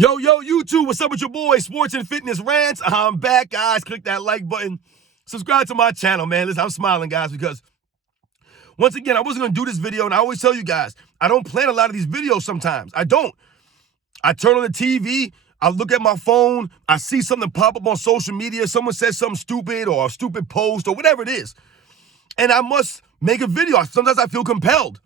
Yo, YouTube, what's up with your boy, Sports and Fitness Rants? I'm back, guys. Click that like button. Subscribe to my channel, man. Listen, I'm smiling, guys, because once again, I wasn't going to do this video, and I always tell you guys, I don't plan a lot of these videos sometimes. I don't. I turn on the TV, I look at my phone, I see something pop up on social media, someone says something stupid or a stupid post or whatever it is, and I must make a video. Sometimes I feel compelled.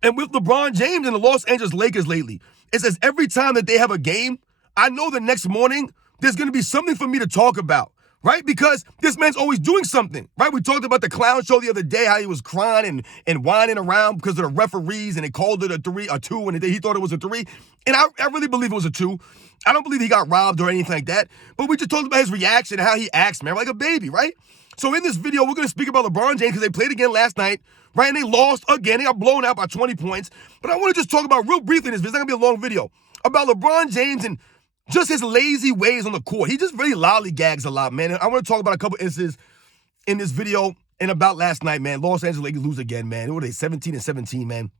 And with LeBron James and the Los Angeles Lakers lately, it says every time that they have a game, I know the next morning there's going to be something for me to talk about, right? Because this man's always doing something, right? We talked about the clown show the other day, how he was crying and whining around because of the referees, and they called it a 2, and he thought it was a 3. And I really believe it was a 2. I don't believe he got robbed or anything like that. But we just talked about his reaction and how he acts, man, like a baby, right? So in this video, we're going to speak about LeBron James because they played again last night, right? And they lost again. They got blown out by 20 points. But I want to just talk about real briefly in this video. It's not going to be a long video. About LeBron James and just his lazy ways on the court. He just really lollygags a lot, man. And I want to talk about a couple instances in this video and about last night, man. Los Angeles Lakers lose again, man. What are they, 17-17, man?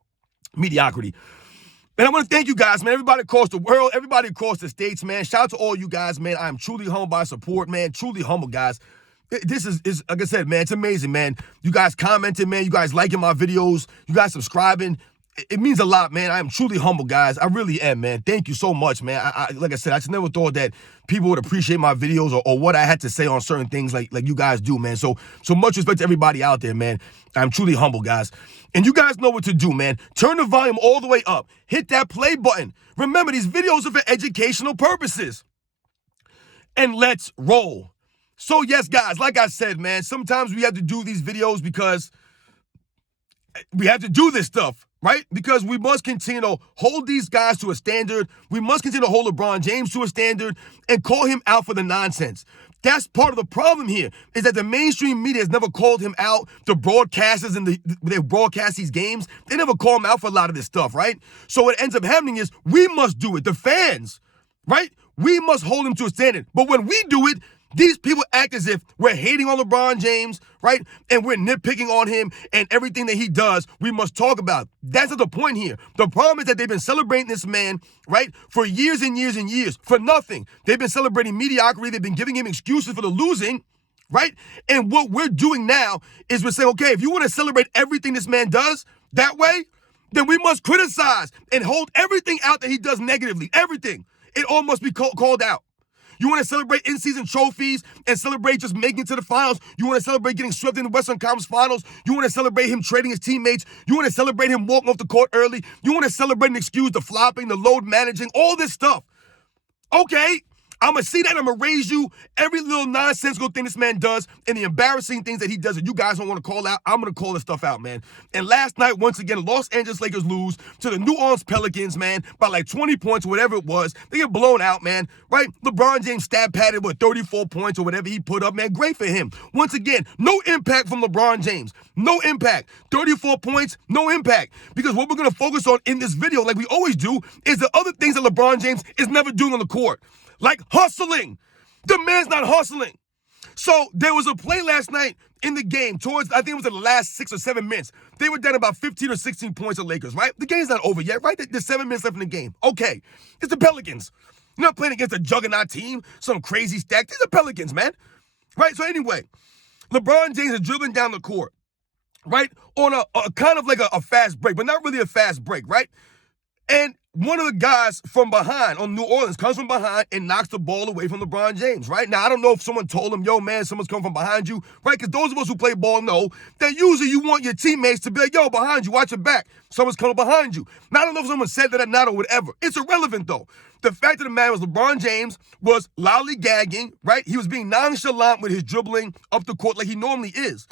Mediocrity. And I want to thank you guys, man. Everybody across the world, everybody across the states, man. Shout out to all you guys, man. I am truly humbled by support, man. Truly humble, guys. This is like I said, man, it's amazing, man. You guys commenting, man. You guys liking my videos. You guys subscribing. It means a lot, man. I am truly humble, guys. I really am, man. Thank you so much, man. I like I said, I just never thought that people would appreciate my videos or what I had to say on certain things like you guys do, man. So much respect to everybody out there, man. I'm truly humble, guys. And you guys know what to do, man. Turn the volume all the way up. Hit that play button. Remember, these videos are for educational purposes. And let's roll. So, yes, guys, like I said, man, sometimes we have to do these videos because we have to do this stuff, right? Because we must continue to hold these guys to a standard. We must continue to hold LeBron James to a standard and call him out for the nonsense. That's part of the problem here, is that the mainstream media has never called him out. The broadcasters and they broadcast these games, they never call him out for a lot of this stuff, right? So what ends up happening is we must do it, the fans, right? We must hold him to a standard. But when we do it, these people act as if we're hating on LeBron James, right? And we're nitpicking on him, and everything that he does, we must talk about. That's not the point here. The problem is that they've been celebrating this man, right, for years and years and years for nothing. They've been celebrating mediocrity. They've been giving him excuses for the losing, right? And what we're doing now is we're saying, okay, if you want to celebrate everything this man does that way, then we must criticize and hold everything out that he does negatively. Everything. It all must be called out. You want to celebrate in-season trophies and celebrate just making it to the finals. You want to celebrate getting swept in the Western Conference Finals. You want to celebrate him trading his teammates. You want to celebrate him walking off the court early. You want to celebrate and excuse the flopping, the load managing, all this stuff. Okay, I'm going to see that. I'm going to raise you every little nonsensical thing this man does and the embarrassing things that he does that you guys don't want to call out. I'm going to call this stuff out, man. And last night, once again, Los Angeles Lakers lose to the New Orleans Pelicans, man, by like 20 points or whatever it was. They get blown out, man, right? LeBron James stat padded with 34 points or whatever he put up, man. Great for him. Once again, no impact from LeBron James. No impact. 34 points, no impact. Because what we're going to focus on in this video, like we always do, is the other things that LeBron James is never doing on the court. Like hustling. The man's not hustling. So there was a play last night in the game towards, I think it was in the last 6 or 7 minutes. They were down about 15 or 16 points of Lakers, right? The game's not over yet, right? There's 7 minutes left in the game. Okay. It's the Pelicans. You're not playing against a juggernaut team, some crazy stack. These are Pelicans, man. Right? So anyway, LeBron James is dribbling down the court, right? On a kind of like a fast break, but not really a fast break, right? And one of the guys from behind on New Orleans comes from behind and knocks the ball away from LeBron James, right? Now, I don't know if someone told him, yo, man, someone's coming from behind you, right? Because those of us who play ball know that usually you want your teammates to be like, yo, behind you, watch your back. Someone's coming behind you. Now, I don't know if someone said that or not or whatever. It's irrelevant, though. The fact of the matter was LeBron James was lollygagging, right? He was being nonchalant with his dribbling up the court like he normally is.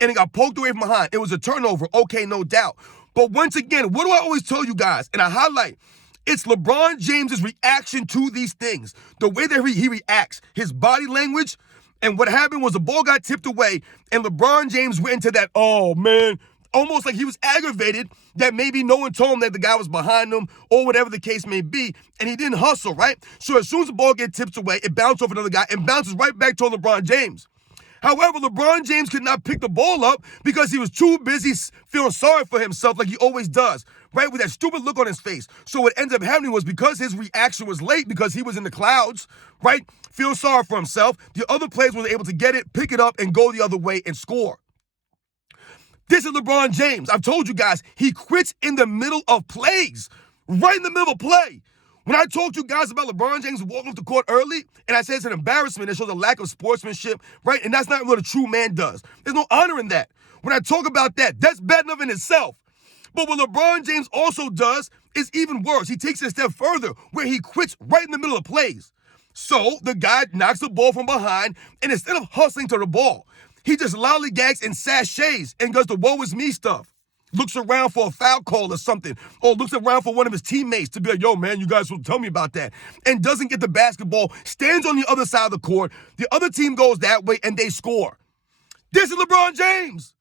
And he got poked away from behind. It was a turnover. Okay, no doubt. But once again, what do I always tell you guys? And I highlight, it's LeBron James's reaction to these things. The way that he reacts, his body language. And what happened was the ball got tipped away and LeBron James went into that, oh, man, almost like he was aggravated that maybe no one told him that the guy was behind him or whatever the case may be. And he didn't hustle, right? So as soon as the ball gets tipped away, it bounced off another guy and bounces right back to LeBron James. However, LeBron James could not pick the ball up because he was too busy feeling sorry for himself like he always does. right, with that stupid look on his face. So what ends up happening was because his reaction was late, because he was in the clouds, right, feel sorry for himself, the other players were able to get it, pick it up, and go the other way and score. This is LeBron James. I've told you guys, he quits in the middle of plays, right in the middle of play. When I told you guys about LeBron James walking off the court early, and I said it's an embarrassment, it shows a lack of sportsmanship, right? And that's not what a true man does. There's no honor in that. When I talk about that, that's bad enough in itself. But what LeBron James also does is even worse. He takes it a step further, where he quits right in the middle of plays. So the guy knocks the ball from behind, and instead of hustling to the ball, he just lollygags and sachets and does the woe is me stuff. Looks around for a foul call or something, or looks around for one of his teammates to be like, yo, man, you guys will tell me about that, and doesn't get the basketball, stands on the other side of the court, the other team goes that way, and they score. This is LeBron James.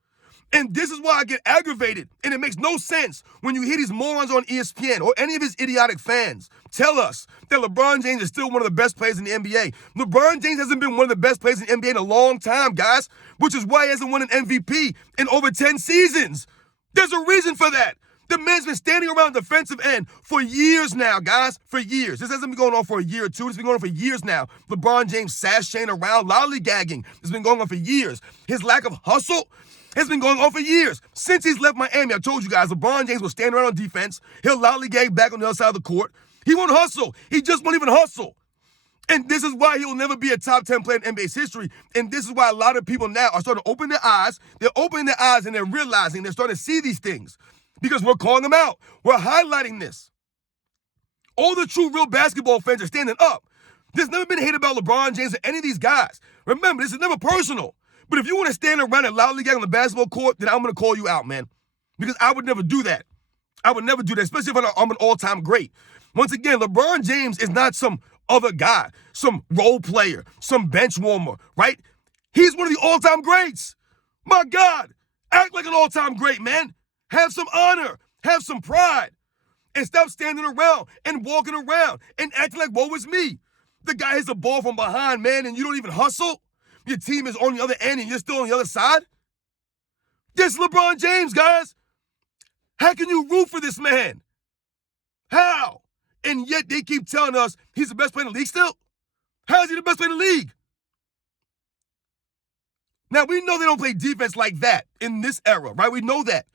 And this is why I get aggravated, and it makes no sense when you hear these morons on ESPN or any of his idiotic fans tell us that LeBron James is still one of the best players in the NBA. LeBron James hasn't been one of the best players in the NBA in a long time, guys, which is why he hasn't won an MVP in over 10 seasons. There's a reason for that. The man's been standing around the defensive end for years now, guys, for years. This hasn't been going on for a year or two. It's been going on for years now. LeBron James sashaying around, lollygagging. It's been going on for years. His lack of hustle has been going on for years. Since he's left Miami, I told you guys, LeBron James will stand around on defense. He'll lollygag back on the other side of the court. He won't hustle. He just won't even hustle. And this is why he will never be a top 10 player in NBA's history. And this is why a lot of people now are starting to open their eyes. They're opening their eyes and they're realizing, they're starting to see these things because we're calling them out. We're highlighting this. All the true, real basketball fans are standing up. There's never been hate about LeBron James or any of these guys. Remember, this is never personal. But if you want to stand around and lollygag on the basketball court, then I'm going to call you out, man. Because I would never do that. I would never do that, especially if I'm an all-time great. Once again, LeBron James is not some other guy, some role player, some bench warmer, right? He's one of the all-time greats. My God, act like an all-time great, man. Have some honor, have some pride, and stop standing around and walking around and acting like, woe is me. The guy hits the ball from behind, man, and you don't even hustle. Your team is on the other end and you're still on the other side. This is LeBron James, guys. How can you root for this man? How? And yet they keep telling us he's the best player in the league still? How is he the best player in the league? Now, we know they don't play defense like that in this era, right? We know that.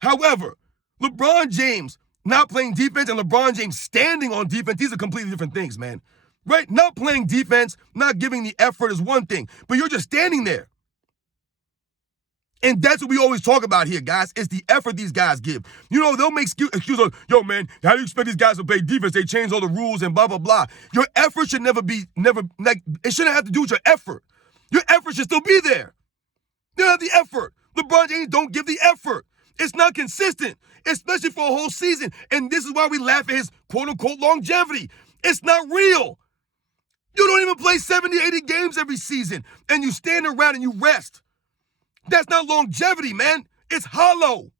However, LeBron James not playing defense and LeBron James standing on defense, these are completely different things, man. Right? Not playing defense, not giving the effort is one thing, but you're just standing there. And that's what we always talk about here, guys. It's the effort these guys give. You know, they'll make excuses of, yo, man, how do you expect these guys to play defense? They change all the rules and blah, blah, blah. Your effort should it shouldn't have to do with your effort. Your effort should still be there. You don't have the effort. LeBron James don't give the effort. It's not consistent, especially for a whole season. And this is why we laugh at his quote-unquote longevity. It's not real. You don't even play 70, 80 games every season, and you stand around and you rest. That's not longevity, man. It's hollow.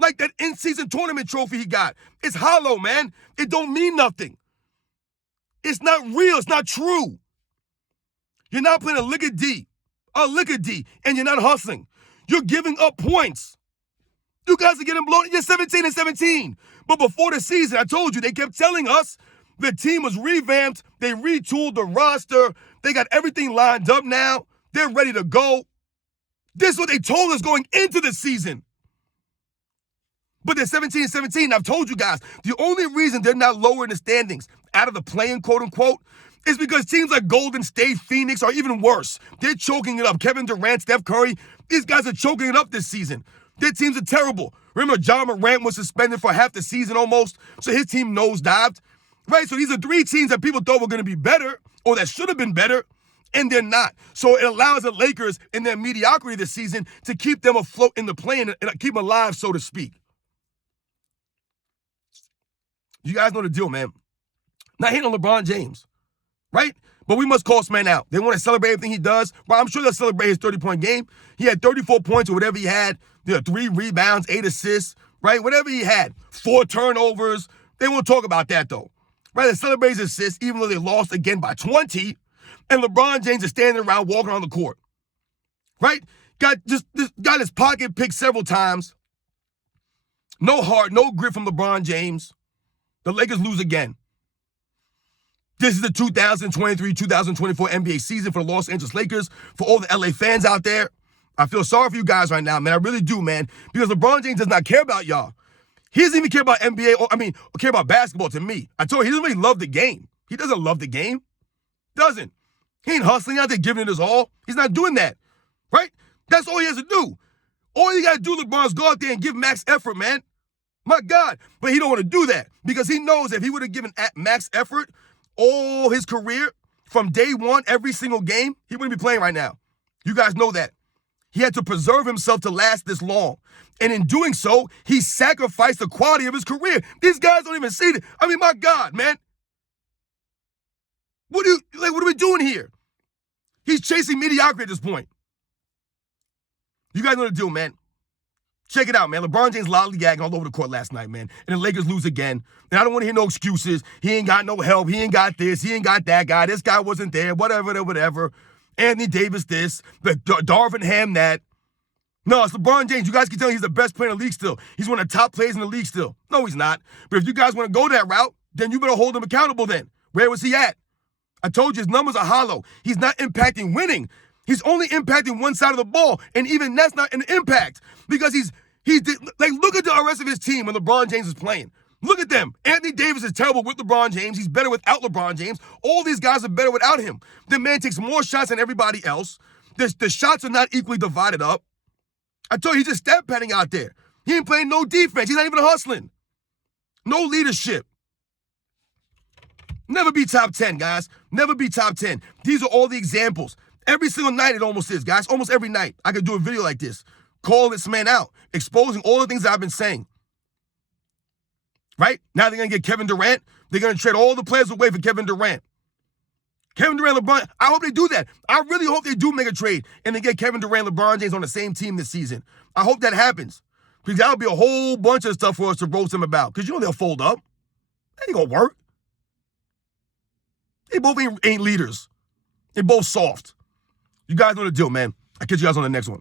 Like that in-season tournament trophy he got. It's hollow, man. It don't mean nothing. It's not real. It's not true. You're not playing a lick of D, and you're not hustling. You're giving up points. You guys are getting blown. You're 17-17. But before the season, I told you, they kept telling us the team was revamped. They retooled the roster. They got everything lined up now. They're ready to go. This is what they told us going into the season. But they're 17-17. I've told you guys, the only reason they're not lower in the standings out of the play-in, quote-unquote, is because teams like Golden State, Phoenix are even worse. They're choking it up. Kevin Durant, Steph Curry, these guys are choking it up this season. Their teams are terrible. Remember, John Morant was suspended for half the season almost, so his team nosedived. Right, so these are three teams that people thought were going to be better or that should have been better, and they're not. So it allows the Lakers in their mediocrity this season to keep them afloat in the play-in and keep them alive, so to speak. You guys know the deal, man. Not hating on LeBron James, right? But we must call this man out. They want to celebrate everything he does. Well, I'm sure they'll celebrate his 30-point game. He had 34 points or whatever he had. 3 rebounds, 8 assists, right? Whatever he had. 4 turnovers. They won't talk about that, though. Right, they celebrate his assists, even though they lost again by 20, and LeBron James is standing around walking on the court. Right? Got his pocket picked several times. No heart, no grit from LeBron James. The Lakers lose again. This is the 2023-2024 NBA season for the Los Angeles Lakers. For all the LA fans out there, I feel sorry for you guys right now, man. I really do, man. Because LeBron James does not care about y'all. He doesn't even care about NBA, or care about basketball to me. I told you, he doesn't really love the game. He doesn't love the game. Doesn't. He ain't hustling out there giving it his all. He's not doing that, right? That's all he has to do. All you got to do, LeBron, is go out there and give max effort, man. My God. But he don't want to do that because he knows if he would have given max effort all his career from day one, every single game, he wouldn't be playing right now. You guys know that. He had to preserve himself to last this long. And in doing so, he sacrificed the quality of his career. These guys don't even see it. I mean, my God, man. What are we doing here? He's chasing mediocrity at this point. You guys know what to do, man. Check it out, man. LeBron James lollygagging all over the court last night, man. And the Lakers lose again. And I don't want to hear no excuses. He ain't got no help. He ain't got this. He ain't got that guy. This guy wasn't there. Whatever. Anthony Davis this. Darvin Ham that. No, it's LeBron James. You guys can tell he's the best player in the league still. He's one of the top players in the league still. No, he's not. But if you guys want to go that route, then you better hold him accountable then. Where was he at? I told you his numbers are hollow. He's not impacting winning. He's only impacting one side of the ball, and even that's not an impact because he's look at the rest of his team when LeBron James is playing. Look at them. Anthony Davis is terrible with LeBron James. He's better without LeBron James. All these guys are better without him. The man takes more shots than everybody else. The shots are not equally divided up. I told you, he's just stat padding out there. He ain't playing no defense. He's not even hustling. No leadership. Never be top 10, guys. Never be top 10. These are all the examples. Every single night it almost is, guys. Almost every night. I could do a video like this. Call this man out. Exposing all the things that I've been saying. Right? Now they're going to get Kevin Durant. They're going to trade all the players away for Kevin Durant. Kevin Durant, LeBron, I hope they do that. I really hope they do make a trade and they get Kevin Durant, LeBron James on the same team this season. I hope that happens. Because that'll be a whole bunch of stuff for us to roast them about. Because you know they'll fold up. That ain't going to work. They both ain't leaders. They're both soft. You guys know the deal, man. I'll catch you guys on the next one.